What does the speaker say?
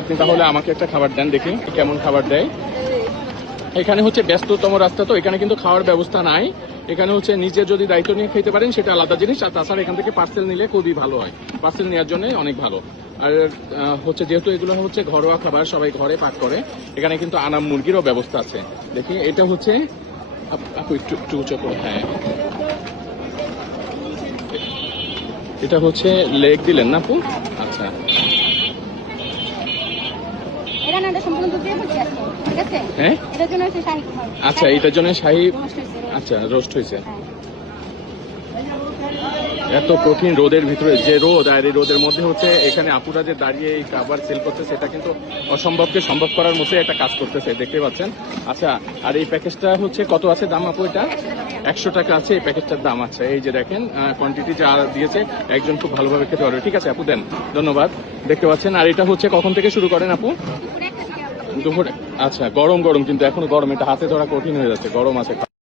আপনি তাহলে আমাকে একটা খাবার দেন, দেখি কেমন খাবার দেয়। এখানে হচ্ছে ব্যস্ততম রাস্তা, তো এখানে কিন্তু খাওয়ার ব্যবস্থা নাই। এখানে হচ্ছে নিজে যদি দায়িত্ব নিয়ে খেতে পারেন সেটা আলাদা জিনিস, আর তাছাড়া এখান থেকে পার্সেল নিলে খুবই ভালো হয়, পার্সেল নেওয়ার জন্য অনেক ভালো। আর হচ্ছে যেহেতু এগুলো হচ্ছে ঘরোয়া খাবার, সবাই ঘরে পাক করে, এখানে কিন্তু আনাম মুরগিরও ব্যবস্থা আছে। দেখি এটা হচ্ছে আপু একটু একটু উঁচু করে, হ্যাঁ এটা হচ্ছে লেগ দিলেন না আপু? আচ্ছা হ্যাঁ আচ্ছা, এটার জন্য শাহী, আচ্ছা রোস্ট হয়েছে। এত কঠিন রোদের ভিতরে যে রোদ, আর এই রোদের মধ্যে হচ্ছে এখানে আপুরা যে দাঁড়িয়ে এই খাবার সেল করছে, সেটা কিন্তু অসম্ভবকে সম্ভব করার মধ্যে একটা কাজ করতেছে, দেখতে পাচ্ছেন। আচ্ছা, আর এই প্যাকেজটা হচ্ছে কত আছে দাম আপু? এটা 100 টাকা আছে এই প্যাকেজটার দাম। আচ্ছা, এই যে দেখেন কোয়ান্টিটি যা দিয়েছে, একজন খুব ভালোভাবে খেতে পারবে। ঠিক আছে আপু, দেন, ধন্যবাদ। দেখতে পাচ্ছেন। আর এটা হচ্ছে কখন থেকে শুরু করেন আপু? দুপুরে। আচ্ছা, গরম গরম, কিন্তু এখনো গরম, এটা হাতে ধরা কঠিন হয়ে যাচ্ছে, গরম আছে।